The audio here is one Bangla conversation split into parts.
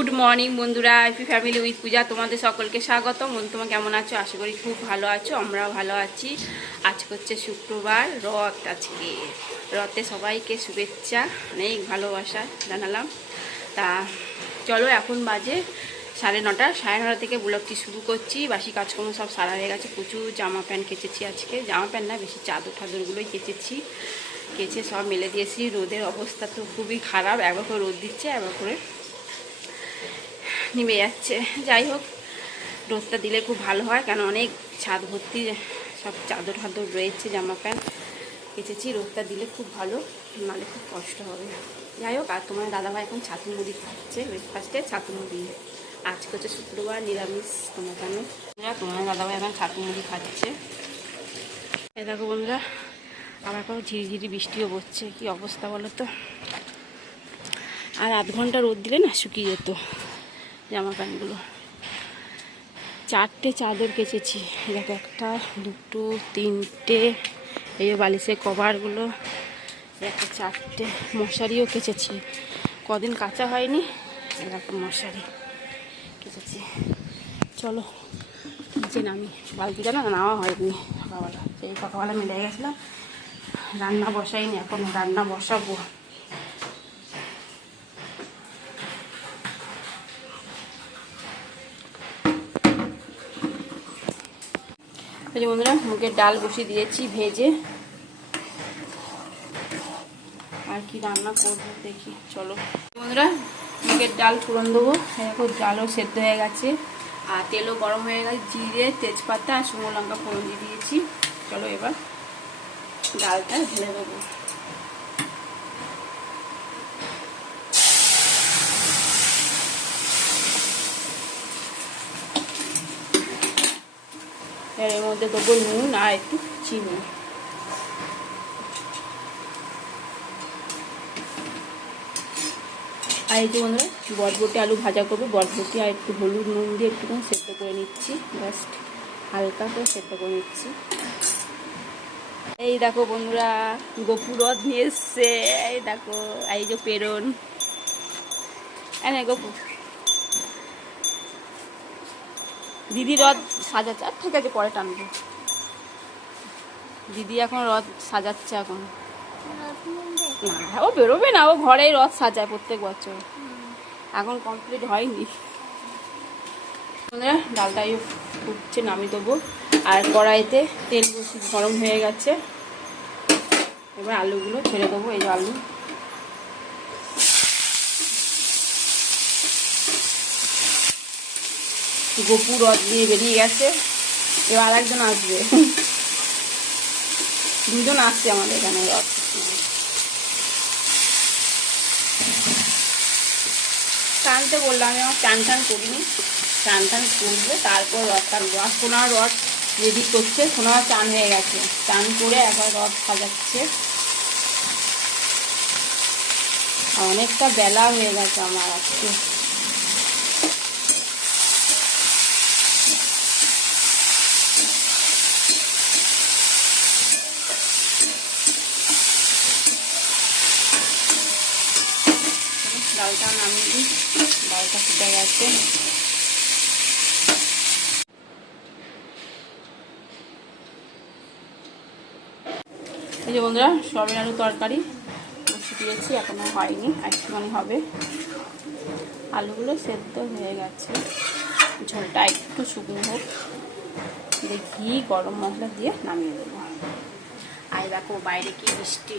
গুড মর্নিং বন্ধুরা এপি ফ্যামিলি উইথ পূজা তোমাদের সকলকে স্বাগত তোমার কেমন আছো? আশা করি খুব ভালো আছো, আমরাও ভালো আছি। আজকে হচ্ছে শুক্রবার, রথ আজকে। রথে সবাইকে শুভেচ্ছা, অনেক ভালোবাসা জানালাম। তা চলো, এখন বাজে সাড়ে নটা সাড়ে নটা থেকে ব্লগটি শুরু করছি। বাসি কাজকর্ম সব সারা হয়ে গেছে, প্রচুর জামা প্যান্ট কেচেছি আজকে। জামা প্যান্ট না, বেশি চাদর ঠাদরগুলোই কেচেছি। কেচে সব মেলে দিয়েছি। রোদের অবস্থা তো খুবই খারাপ, একবার করে রোদ দিচ্ছে, একবার করে নিমে যাচ্ছে। যাই হোক, রোদটা দিলে খুব ভালো হয় কেন অনেক ছাদ ভর্তি সব চাদর ফাদর রয়েছে, জামা প্যান্ট কেচেছি, রোদটা দিলে খুব ভালো, নাহলে খুব কষ্ট হবে। যাই হোক, আর তোমার দাদাভাই এখন ছাতু মুড়ি খাচ্ছে ব্রেকফাস্টে ছাতু মুড়ি। আজকে হচ্ছে শুক্রবার, নিরামিষ তোমার জানো তোমার দাদাভাই এখন ছাতু মুড়ি খাচ্ছে। এই দেখো বন্ধুরা, আবার কোনো ঝিরিঝিরি বৃষ্টিও পড়ছে, কি অবস্থা বলো তো? আর আধ ঘণ্টা রোদ দিলে না শুকিয়ে যেত। জামা প্যান্টগুলো। চারটে চাদর কেচেছি। দেখো একটা, দুটো, তিনটে, এই যে বালিশের কভারগুলো। একটা চারটে মশারিও কেচেছি। কদিন কাঁচা হয়নি, এরকম মশারি কেচেছি। চলো, নিচে নামি। বালতিটা না নেওয়া হয়নি। সকালবেলা। সেই সকালবেলা মিলে গেছিলাম। রান্না বসাইনি, এখন রান্না বসাবো। বন্ধুরা, মুগের ডাল বসিয়ে দিয়েছি ভেজে। আর কি রান্না করব দেখি, চলো। বন্ধুরা, মুগের ডাল ফুরন দেবো। দেখো, ডালও সেদ্ধ হয়ে গেছে। আর তেলও গরম হয়ে গেছে, জিরে, তেজপাতা আর শুকনো লঙ্কা ফোড়ন দিয়ে দিয়েছি। চলো এবার ডালটা ঢেলে দেবো। এর মধ্যে দেবো নুন আর একটু চিনি। আর এই যে বন্ধুরা বটবটি আলু ভাজা করব। বটবটি আর একটু হলুদ নুন দিয়ে একটুখানি সেদ্ধ করে নিচ্ছি। জাস্ট হালকা করে সেদ্ধ করে নিচ্ছি। এই দেখো বন্ধুরা গোপুর রথ নিয়ে এসছে। এই দেখো, এই যে পেরন। এনে গোপু। দিদি রথ সাজাচ্ছে। আর ঠিক আছে, পরে টানবো। দিদি এখন রথ সাজাচ্ছে এখন। না, ও বেরোবে না, ও ঘরেই রথ সাজায় প্রত্যেক বছর। এখন কমপ্লিট হয়নি। বন্ধুরা ডালটা ফুটছে, নামিয়ে দেবো। আর কড়াইতে তেল বেশি গরম হয়ে গেছে। এবার আলুগুলো ছেড়ে দেবো, এই আলু। গোপু রথ দিয়ে বেরিয়ে গেছে। এবার আর একজন আসবে। দুজন আসছে আমাদের এখানে রথ। টানতে বললাম আমি আমার চান টান করিনি। চান টান করবে তারপর রথ টানবো। আর সোনার রথ রেডি করছে, সোনার চান হয়ে গেছে। চান করে একবার রথ সাজাচ্ছে। অনেকটা বেলা হয়ে গেছে আমার আজকে। ডালটা নামিয়ে দিই। ডালটা ফুটে গেছে। এই যে বন্ধুরা সয়াবিন আলু তরকারি। দিয়েছি, এখনও হয়নি। একটুখানি হবে। আলুগুলো সেদ্ধ হয়ে গেছে। ঝোলটা একটু শুকনো হোক। দেখি গরম মশলা দিয়ে নামিয়ে দেবো। আই দেখো বাইরে কি বৃষ্টি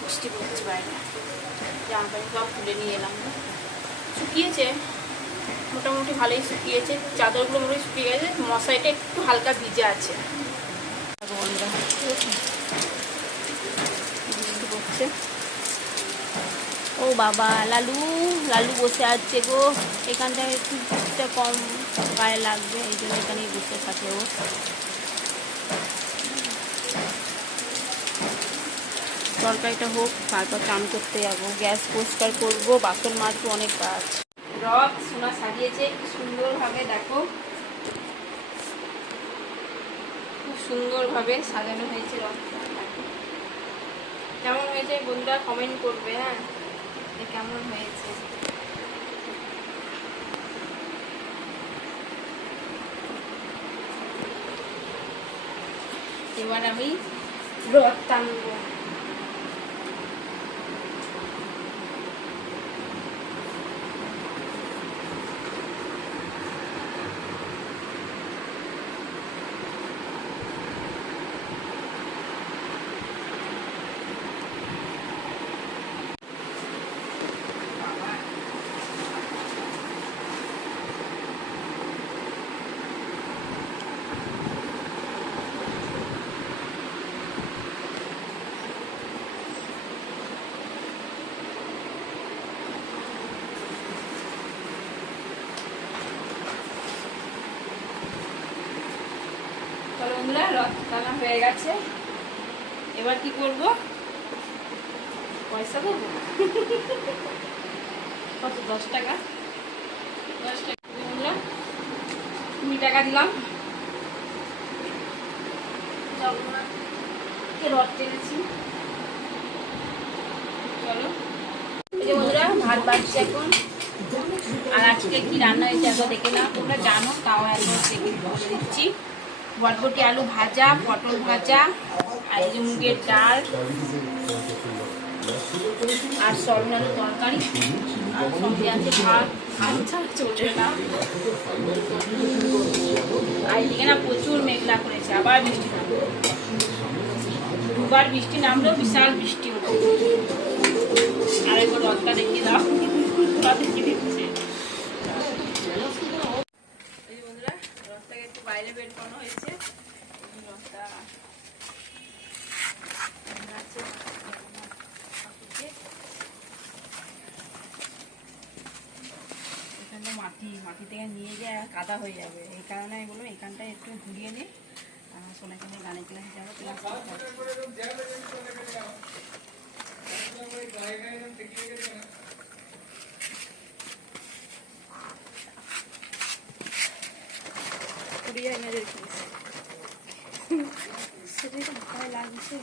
বৃষ্টি পড়ছে বাইরে জামা প্যান্ট সব তুলে নিয়ে এলাম শুকিয়েছে মোটামুটি ভালোই শুকিয়েছে চাদরগুলো মোটামুটি শুকিয়ে গেছে মশাইটা একটু হালকা ভিজে আছে ও বাবা, লালু লালু বসে আছে গো। এখানটায় একটু কম গায়ে লাগবে, এই জন্য এখানেই বসে থাকে ও। তরকারিটা হোক, তারপর চান করতে যাব। গ্যাস পরিষ্কার করব, বাসন মাজবো, অনেক কাজ। রথ সোনা সাজিয়েছে সুন্দরভাবে দেখো। খুব সুন্দরভাবে সাজানো হয়েছে রথটা কেমন হয়েছে বন্ধুরা কমেন্ট করবে হ্যাঁ? যে কেমন হয়েছে। এবার আমি রথ টানবো চলো বন্ধুরা রথ হয়ে গেছে। এবার কি করব? পয়সা দেবো? কত? দশ টাকা? দশ টাকা। কুড়ি টাকা দিলাম। টেনেছি। চলো। ভাত বাড়ছে এখন। আর আজকে কি রান্না হয়েছে দেখে নাও। তোমরা জানো, তাও একবার দেখে বলে দিচ্ছি। বটবটি আলু ভাজা, পটল ভাজা, আর মুগের ডাল, আর সরন আলু তরকারি, আর সঙ্গে আছে না। প্রচুর মেঘলা করেছে, আবার বৃষ্টি বিশাল বৃষ্টি আর একবার রথটা দেখিয়ে দাও। দেখিয়ে দিচ্ছে এই যে বন্ধুরা রথটাকে একটু বাইরে বের করানো হয়েছে। এখানটা। মাটি মাটি থেকে নিয়ে গিয়ে কাদা হয়ে যাবে। এই কারণে আমি বললাম এখানটায় একটু ঘুরিয়ে নিই। সোনাকে নিয়ে গানে ক্লাস যাব ক্লাস কুড়িয়ে এনে রেখেছি শরীরে মাথায় লাগছে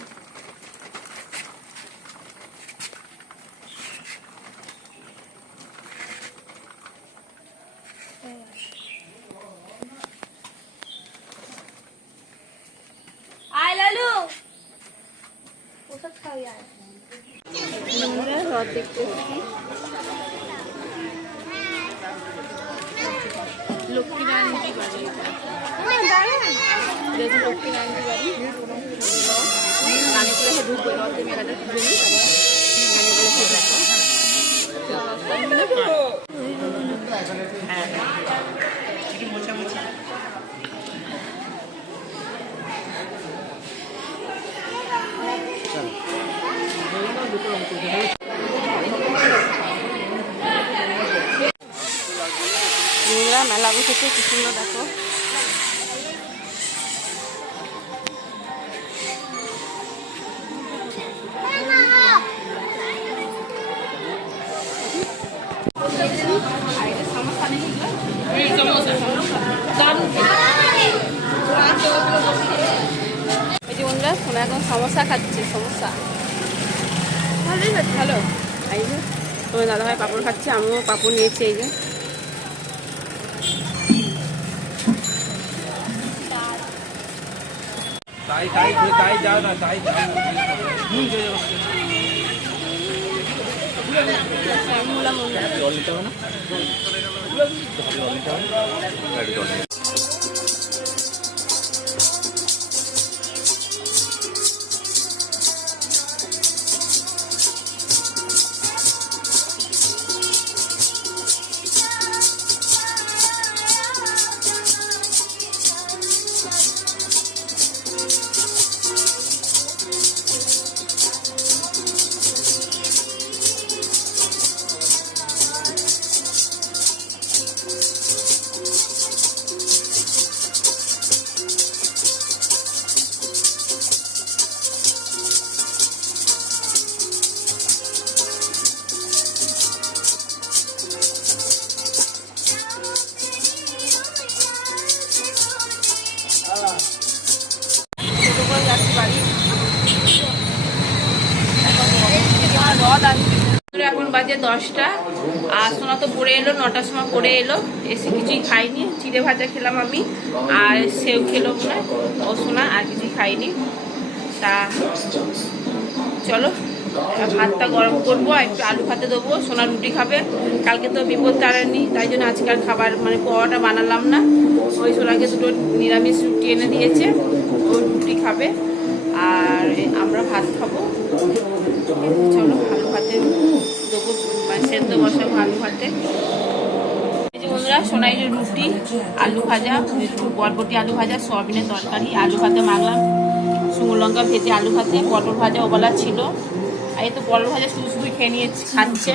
আয় লালু ওষুধ খাওয়াই আয় আমরা রথ দেখতে এসেছি লক্ষ্মীনারায়ণজি বাড়ি। যেহেতু লক্ষ্মীনারায়ণজি বাড়ি। গানে ক্লাসে ঢুকবো মেলাটা ঘুরে নিই মেলা বসেছে, কি সুন্দর দেখো। বন্ধুরা এখন সমস্যা খাচ্ছে সমস্যা ভালোই ভালো এই যে তোমার দাদাভাই পাপড় খাচ্ছে, আমিও পাপড় নিয়েছি, এই যে। তাই তাই তাই যাও না তাই জল নিতে হবে না? জল নিতে হবে জল বাজে দশটা, আর সোনা তো পড়ে এলো, নটার সময় পড়ে এলো, এসে কিছুই খাইনি, চিড়ে ভাজা খেলাম আমি, আর সেও খেলো মনে ও সোনা আর কিছুই খাইনি। তা চলো ভাতটা গরম করব একটু আলু ভাতে দেবো, সোনা রুটি খাবে, কালকে তো বিপদ তাড়ানি, তাই জন্য আজকাল খাবার মানে পোয়াটা বানালাম না, ওই সোনাকে দুটো নিরামিষ রুটি এনে দিয়েছে, ও রুটি খাবে, আর আমরা ভাত খাব, চলো আলু ভাতে। সেদ্ধ বসাবো আলু ভাতে। এই বন্ধুরা সোনাই রুটি, আলু ভাজা বরবটি আলু ভাজা, সয়াবিনের তরকারি, আলু ভাতে মাখলাম, শুকনো লঙ্কা ভেজে আলু ভাতে, পটল ভাজা ওবেলা ছিল। আর তো পটল ভাজা শুধু শুধু খেয়ে নিয়ে খাচ্ছে।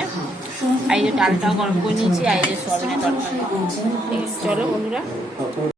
আর এই যে ডালটাও গরম করে নিয়েছি, আর এই যে সয়াবিনের তরকারি। চলো বন্ধুরা।